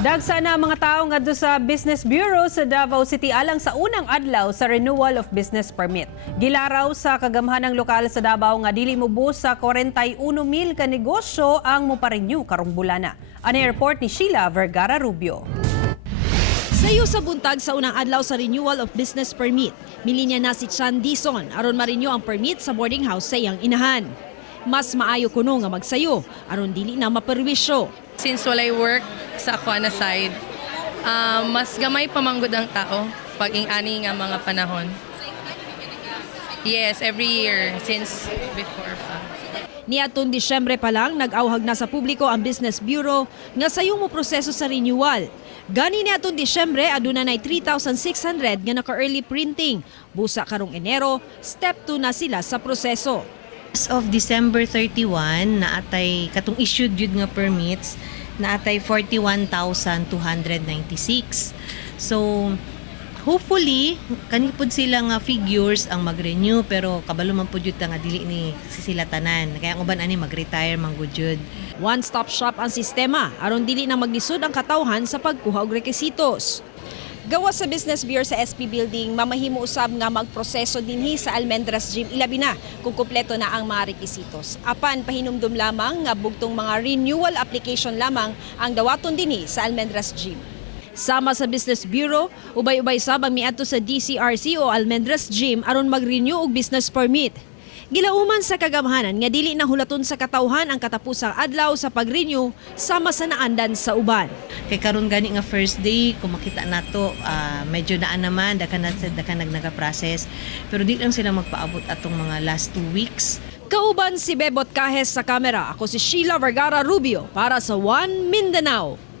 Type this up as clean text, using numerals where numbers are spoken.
Dagsa na ang mga tao ngadto sa Business Bureau sa Davao City alang sa unang adlaw sa renewal of business permit. Gilaraw sa kagamhanang lokal sa Davao nga dili mubos sa 41,000 ka negosyo ang mopa-renew karong bulana. Ani report ni Sheila Vergara Rubio. Sayo sa buntag sa unang adlaw sa renewal of business permit, milinya na si Chan Dison aron ma-renew ang permit sa boarding house sa iyang inahan. Mas maayo kuno nga magsayo aron dili na maperwisyo. Since walay work sa ako na side, mas gamay pamanggod ang tao pag ing-ani nga mga panahon. Yes, every year since before pa. Niadtong Disyembre pa lang nag-awhag na sa publiko ang Business Bureau nga sayo mo proseso sa renewal. Gani niadtong Disyembre aduna nay 3,600 nga naka-early printing. Busa karong Enero, step 2 na sila sa proseso. As of December 31, naatay katong issued yun nga permits, naatay 41,296. So, hopefully, kanipod sila nga figures ang mag-renew, pero kabalo man po yun nga dili ni sila tanan. Kaya ang uban ani mag-retire, manggod yun. One-stop shop ang sistema aron dili na maglisod ang katawhan sa pagkuha og rekisitos. Gawa sa Business Bureau sa SP Building, mamahimo usab nga magproseso dinhi sa Almendras Gym ilabi na kung kumpleto na ang mga rekisitos. Apan pahinumdum lamang nga bugtong mga renewal application lamang ang dawaton dinhi sa Almendras Gym. Sama sa Business Bureau, ubay-ubay sab ang miadto sa DCRC o Almendras Gym aron mag-renew og business permit. Gilauman sa kagamhanan nga dili na hulaton sa katawhan ang katapusang adlaw sa pag-renew sama sa naandan sa uban. Kay karon gani nga first day, kung makita nato, medyo daan naman, dakan nag-process. Pero di lang sila magpaabot atong mga last 2 weeks. Kauban si Bebot Kahes sa kamera. Ako si Sheila Vergara Rubio para sa One Mindanao.